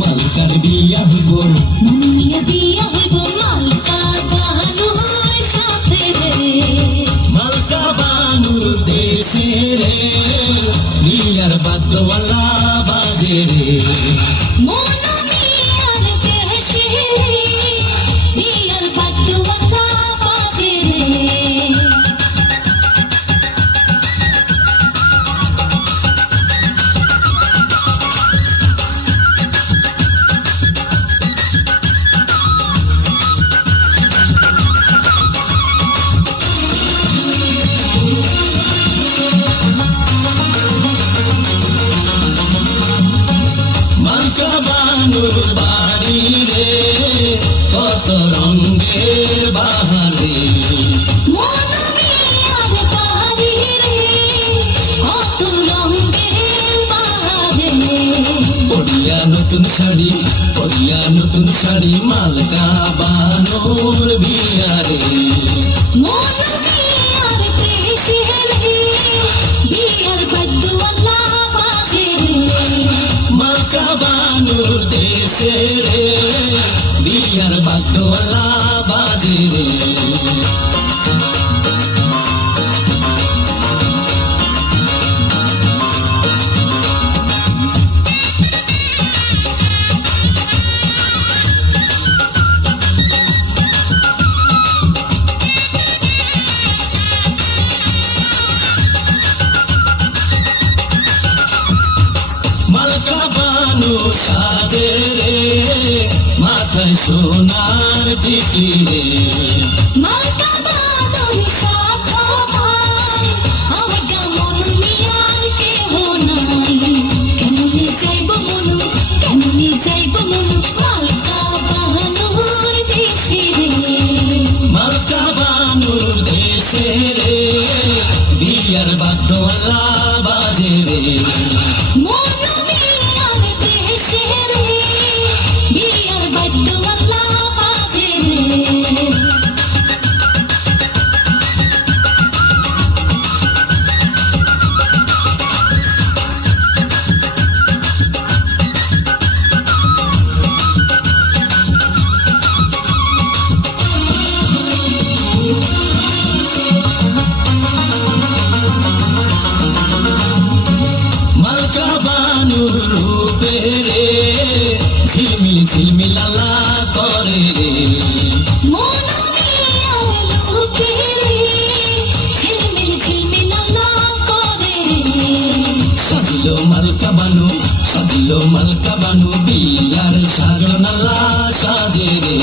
মালকার বিয়া হইব বিয়া হইব মালকা বানুর সাথে রে, মালকা বানুর দেশে রে, বিয়ার বাদ্যওয়ালা বাজে রে। মনোমিয়ার দেশে বিয়ার বাদ্যওয়ালা বাজে রে। মালকা বানুর বাড়ি রে, কত রঙের বাহারে। মনোমিয়ার বাড়ি রে, কত রঙের বাহারে। পরিয়া নতুন শাড়ি, পরিয়া নতুন শাড়ি, মালকা বানুর বিয়ারে। মনোমিয়ার দেশে রে, বিয়ার বাদ্যওয়ালা বাজে রে। মালকা বানুর দেশে রে, বিয়ার বাদ্যওয়ালা বাজে রে। মালকা বানু সাজে রে, মাথায় সোনার টিকি রে। মালকা বানুর সাথে ভাই, আমার যেমন মিয়ার কেহ নাই। কেমনে যাইব মনু, কেমনে যাইব মনু, মালকা বানুর দেশে রে। মালকা বানুর দেশে রে, বিয়ার বাদ্যওয়ালা বাজে রে। মনোমিয়ার দেশে রে, বিয়ার বাদ্যওয়ালা বাজে রে। মালকা বানুর রূপে রে, ঝিলমিল ঝিলমিল আলা করে রে। মনোমিয়ার লোকে রে, ঝিলমিল ঝিলমিল আলা করে রে। সাজিল মালকা বানু, সাজিল মালকা বানু, বিয়ার সাজনালা সাজে রে।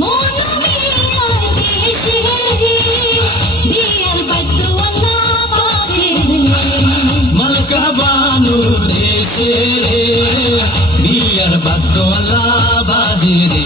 মনোমিয়ার দেশে রে, বিয়ার বাদ্যওয়ালা বাজে রে। মালকা বানুর দেশে রে, বিয়ার বাদ্যওয়ালা বাজে রে।